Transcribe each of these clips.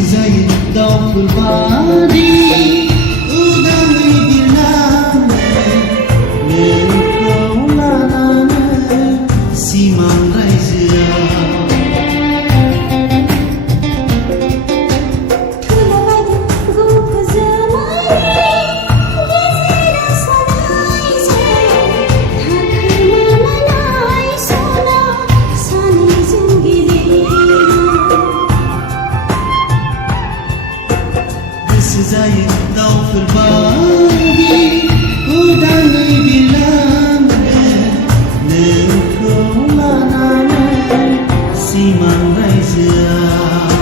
गोसो जायो दाउफोरबादि उदाङै बिरलांनो नोंखौ लानानै सिमां रायजोआव गोसो जायो दाउफोरबादि उदाङै बिरलांनो नोंखौ लानानै सिमां रायजोआव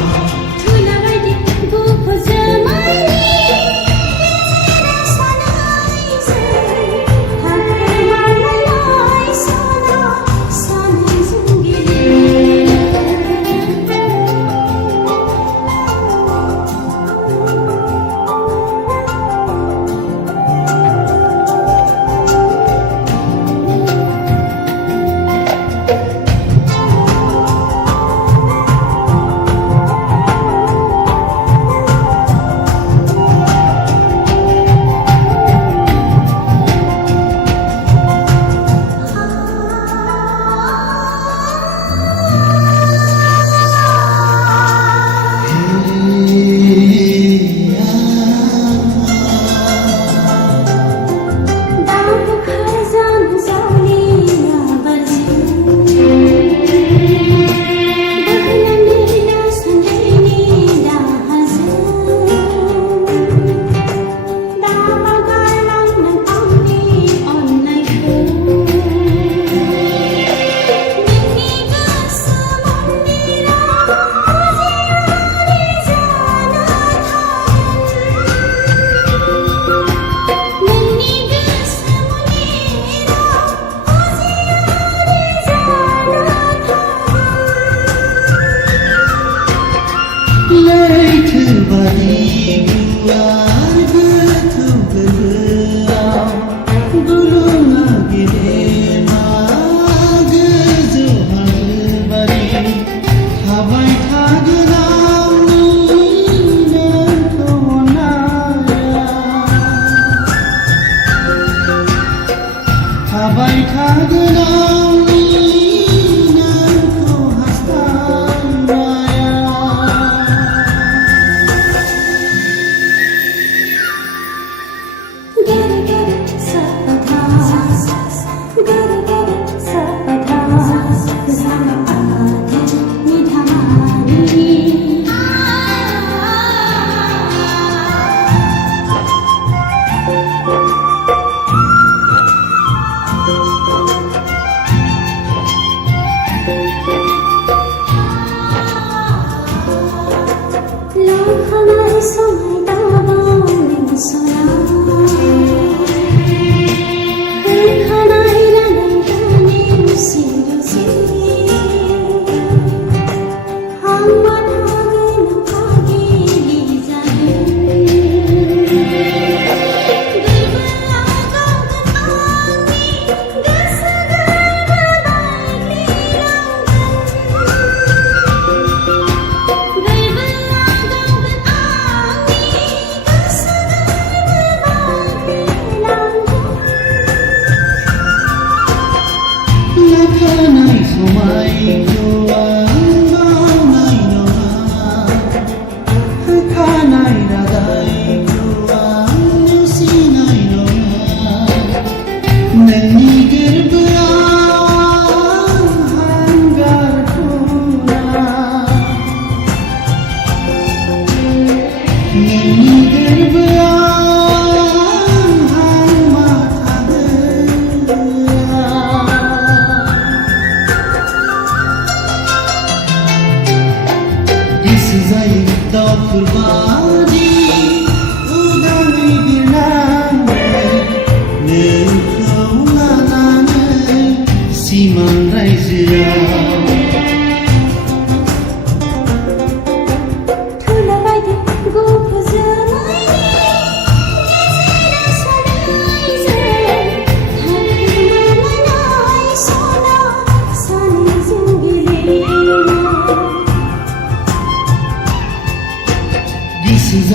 लैथोबादि गुवार गोथौ गोरबोआव गुलुङा गेदेमा गोजौ हाजोबारि थाबाय थागोन आं नोंखौ अननाया थाबाय थागोन आं खानाय समायखौ आं बावनाय नङा होखानाय रादायखौ आं नेवसिनाय नङा नोंनि गोरबोआव हांगार फुना नोंनि गोरबोआव गोसो जायो दाउफोरबादि उदाङै बिरलांनो नोंखौ लानानै सिमां रायजोआव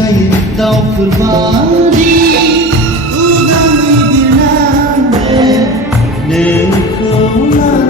जायो दाउफोर बादि उदाङै बिरलांनो नोंखौ लानानै